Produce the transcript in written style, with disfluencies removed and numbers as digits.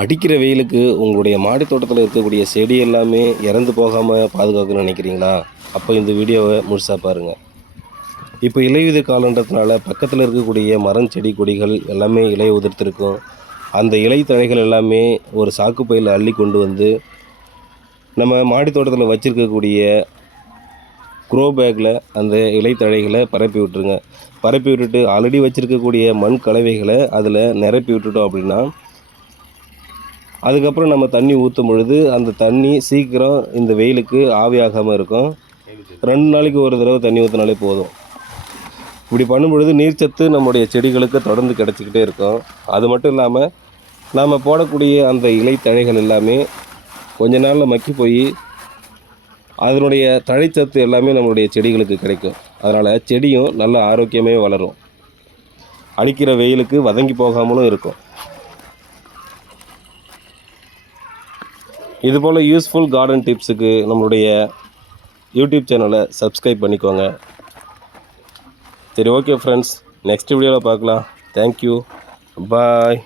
அடிக்கிற வெயிலுக்கு உங்களுடைய மாடி தோட்டத்தில் இருக்கக்கூடிய செடி எல்லாமே இறந்து போகாமல் பாதுகாக்கணும்னு நினைக்கிறீங்களா? அப்போ இந்த வீடியோவை முழுசாக பாருங்கள். இப்போ இலையுதிர் காலன்றதுனால பக்கத்தில் இருக்கக்கூடிய மரம் செடி கொடிகள் எல்லாமே இலை உதிர்த்திருக்கும். அந்த இலை தழைகள் எல்லாமே ஒரு சாக்கு பையில் அள்ளி கொண்டு வந்து நம்ம மாடி தோட்டத்தில் வச்சுருக்கக்கூடிய க்ரோ பேக்கில் அந்த இலை தழைகளை பரப்பி விட்டுருங்க. பரப்பி விட்டுட்டு ஆல்ரெடி வச்சுருக்கக்கூடிய மண் கலவைகளை அதில் நிரப்பி விட்டுட்டோம் அப்படின்னா, அதுக்கப்புறம் நம்ம தண்ணி ஊற்றும் பொழுது அந்த தண்ணி சீக்கிரம் இந்த வெயிலுக்கு ஆவியாகாமல் இருக்கும். 2 நாளைக்கு ஒரு தடவை தண்ணி ஊற்றினாலே போதும். இப்படி பண்ணும் பொழுது நீர்ச்சத்து நம்முடைய செடிகளுக்கு தொடர்ந்து கிடச்சிக்கிட்டே இருக்கும். அது மட்டும் இல்லாமல் நாம் போடக்கூடிய அந்த இலை தழைகள் எல்லாமே கொஞ்ச நாளில் மக்கி போய் அதனுடைய தழைச்சத்து எல்லாமே நம்மளுடைய செடிகளுக்கு கிடைக்கும். அதனால் செடியும் நல்ல ஆரோக்கியமே வளரும். அடிக்கிற வெயிலுக்கு வதங்கி போகாமலும் இருக்கும். இதுபோல் யூஸ்ஃபுல் கார்டன் டிப்ஸுக்கு நம்மளுடைய யூடியூப் சேனலை சப்ஸ்கிரைப் பண்ணிக்கோங்க. சரி, ஓகே ஃப்ரெண்ட்ஸ், நெக்ஸ்ட் வீடியோவில் பார்க்கலாம். தேங்க்யூ, பாய்.